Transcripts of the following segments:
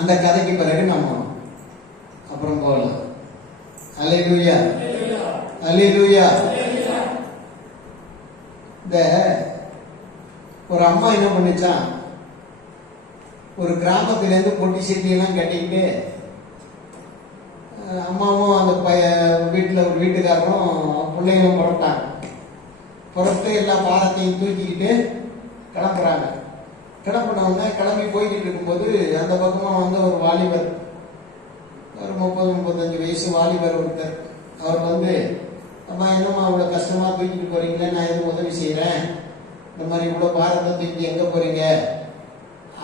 அந்த கதைக்கு பிறகு நம்ம அப்புறம் போகலாம் அலையூயா அலையூயா இந்த ஒரு அம்மா என்ன பண்ணுச்சான்? ஒரு கிராமத்திலேருந்து பொட்டி சீட்டியெல்லாம் கட்டிக்கிட்டு அம்மாவும் அந்த பைய வீட்டில் ஒரு வீட்டுக்காரரும் பிள்ளைங்களும் புறப்பட்டாங்க புறப்பட்டு எல்லா பாரத்தையும் தூக்கிக்கிட்டு கிளம்புறாங்க. கிளம்பின உடனே கிளம்பி போய்கிட்டு இருக்கும்போது அந்த பக்கமாக வந்து ஒரு வாலிபர். ஒரு முப்பது முப்பத்தஞ்சு வயசு வாலிபர் ஒருத்தர். அவர் வந்து அம்மா என்னம்மா அவ்வளோ கஷ்டமாக தூக்கிட்டு போறீங்களே? நான் எதுவும் உதவி செய்கிறேன் இந்த மாதிரி இவ்வளோ பாரத்தை தூக்கி எங்கே போறீங்க?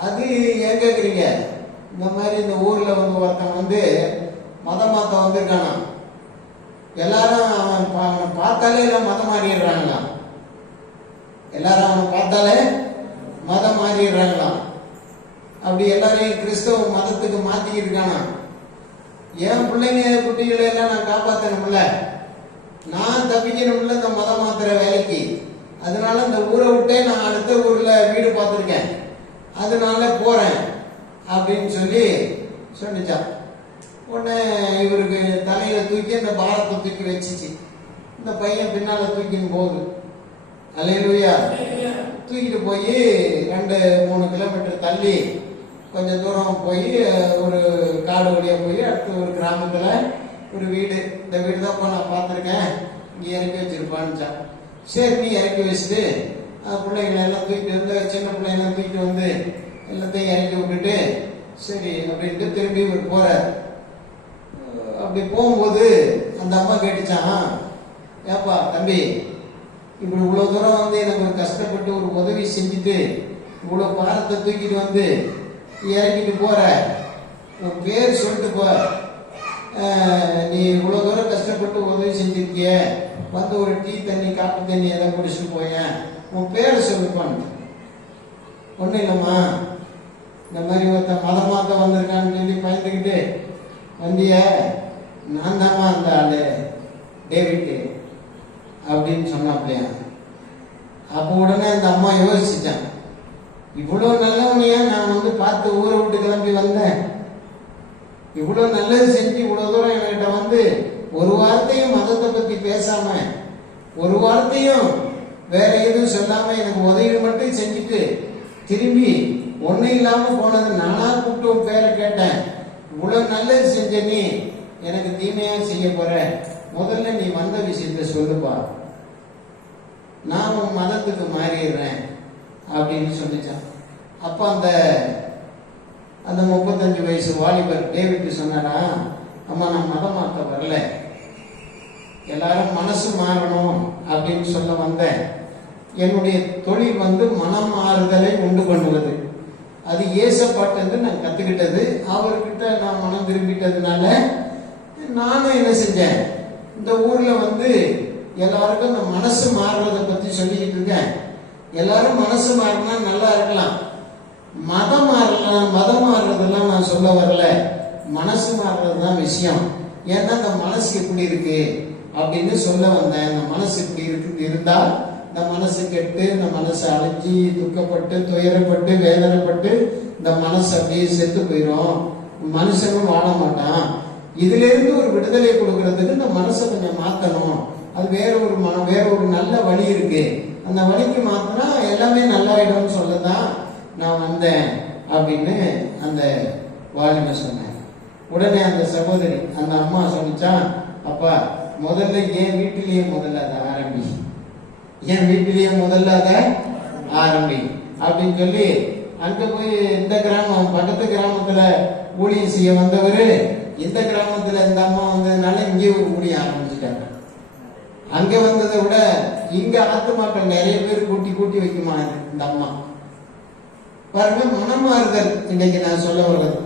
அது ஏன் கேட்குறீங்க இந்த மாதிரி இந்த ஊரில் வந்து ஒருத்தன் வந்து மதம் மாத்த வந்திருக்கானா? எல்லாரும் அவன் பா- பார்த்தாலே எல்லாம் மதம் மாறிடுறாங்களாம். எல்லாரும் அவனை பார்த்தாலே மதம் அப்படி எல்லாரையும் கிறிஸ்தவ மதத்துக்கு மாத்திக்கிட்டு இருக்கானா? என் பிள்ளைங்க குட்டிகளை எல்லாம் நான் காப்பாற்றணும்ல நான் தப்பிக்கணும்ல இந்த மதம் மாத்துற வேலைக்கு? அதனால இந்த ஊரை விட்டே நான் அடுத்த ஊர்ல வீடு பார்த்துருக்கேன். அதனால போறேன் அப்படின்னு சொல்லி சொன்னிச்சான். உடனே இவருக்கு தலையில தூக்கி அந்த பாரத்தை தூக்கி வச்சுச்சு. இந்த பையன் பின்னால தூக்கின்னு போகுது. அலையிலுயா. தூக்கிட்டு போய் ரெண்டு மூணு கிலோமீட்டர் தள்ளி கொஞ்சம் தூரம் போய் ஒரு காடு வழியாக போய் அடுத்து ஒரு கிராமத்தில் ஒரு வீடு. இந்த வீடு தான் இப்போ நான் பார்த்துருக்கேன். இங்கே இறக்கி வச்சிருப்பான்னுச்சான் சரி நீ இறக்கி வச்சுட்டு அஹ், பிள்ளைங்களை எல்லாம் தூக்கிட்டு வந்து சின்ன பிள்ளைங்களாம் தூக்கிட்டு வந்து எல்லாத்தையும் இறக்கி விட்டுட்டு சரி அப்படின்ட்டு திரும்பி இவர் போகிறார் அப்படி போகும்போது அந்த அம்மா கேட்டுச்சான் ஏப்பா தம்பி இப்படி இவ்வளவு தூரம் வந்து எனக்கு ஒரு கஷ்டப்பட்டு ஒரு உதவி செஞ்சுட்டு இவ்வளவு பாரத்தை தூக்கிட்டு வந்து இறக்கிட்டு போற உன் பேர் சொல்லிட்டு போ. நீ இவ்வளவு தூரம் கஷ்டப்பட்டு உதவி செஞ்சிருக்கிய. வந்து ஒரு டீ தண்ணி காப்பி தண்ணி எதை குடிச்சிட்டு போயேன். உன் பேரை சொல்லுப்பான்னு ஒன்றும் இல்லம்மா. இந்த மாதிரி ஒருத்தன் மதம் மாத்த வந்திருக்கான்னு சொல்லி பயந்துக்கிட்டு வந்திய. நான் தாம்மா அந்த ஆளு. டேவிட்டு. அப்படின்னு சொன்னாப்லையா? அப்போ உடனே அந்த அம்மா யோசிச்சிட்டான் இவ்வளவு நல்லவனையா நான் வந்து பார்த்து ஊரை விட்டு கிளம்பி வந்தேன். இவ்வளவு நல்லது செஞ்சு இவ்வளவு தூரம் என்கிட்ட வந்து ஒரு வார்த்தையும் மதத்தை பத்தி பேசாம ஒரு வார்த்தையும் வேற எதுவும் சொல்லாம எனக்கு உதவி மட்டும் செஞ்சுட்டு திரும்பி ஒன்றும் இல்லாம போனது நானா கூப்பிட்டு பேரை கேட்டேன். இவ்வளவு நல்லது செஞ்ச நீ எனக்கு தீமையா செய்ய போற. முதல்ல நீ வந்த விஷயத்த சொல்லுப்பா நான் உன் மதத்துக்கு மாறிடுறேன் அப்படின்னு சொல்லிச்சான். அப்போ அந்த அந்த முப்பத்தஞ்சு வயசு வாலிபர் டேவிட்டு சொன்னாரா அம்மா நான் மதம் மாற்ற வரல. எல்லாரும் மனசு மாறணும் அப்படின்னு சொல்ல வந்தேன். என்னுடைய தொழில் வந்து மனம் மாறுதலை உண்டு பண்ணுவது. அது ஏசப்பட்டது நான் கற்றுக்கிட்டது அவர்கிட்ட நான் மனம் திரும்பிட்டதுனால நானும் என்ன செஞ்சேன்? இந்த ஊர்ல வந்து எல்லாருக்கும் இந்த மனசு மாறுறதை பத்தி சொல்லிக்கிட்டு இருக்கேன். எல்லாரும் மனசு மாறினா நல்லா இருக்கலாம். மதம் மாறலாம் மதம் மாறுறதெல்லாம் நான் சொல்ல வரல. மனசு மாறுறது தான் விஷயம். ஏன்னா இந்த மனசு எப்படி இருக்கு அப்படின்னு சொல்ல வந்தேன். இந்த மனசு இப்படி இருக்கு இருந்தா இந்த மனசு கெட்டு இந்த மனசு அழைச்சி துக்கப்பட்டு துயரப்பட்டு வேதனைப்பட்டு இந்த மனசு அப்படியே செத்து போயிடும் மனுஷனும் வாழ மாட்டான். இதுல இருந்து ஒரு விடுதலை கொடுக்கறதுக்கு இந்த மனசை கொஞ்சம் மாத்தணும். அது வேற ஒரு மன வேற ஒரு நல்ல வழி இருக்கு. அந்த வழிக்கு மாத்தினா எல்லாமே நல்லாயிடும்னு சொல்லதான் நான் வந்தேன் அப்படின்னு அந்த வாலிப சொன்னேன். உடனே அந்த சகோதரி அந்த அம்மா சொன்னிச்சா அப்பா முதல்ல என் வீட்டிலேயே முதல்ல அதை ஆரம்பி? என் வீட்டிலேயே முதல்ல அதை ஆரம்பி? அப்படின்னு சொல்லி அங்க போய் இந்த கிராமம் பக்கத்து கிராமத்துல ஊழியம் செய்ய வந்தவர் இந்த கிராமத்தில் இந்த அம்மா வந்ததுனால இங்கே ஒரு ஊழியம் ஆரம்பிச்சுட்டாங்க. அங்கே வந்ததை விட இங்கே ஆத்து மாட்டம் நிறைய பேர் கூட்டி கூட்டி வைக்குமா இந்த அம்மா? பாருங்க மனமாறுதல் இன்னைக்கு நான் சொல்ல வர்றது.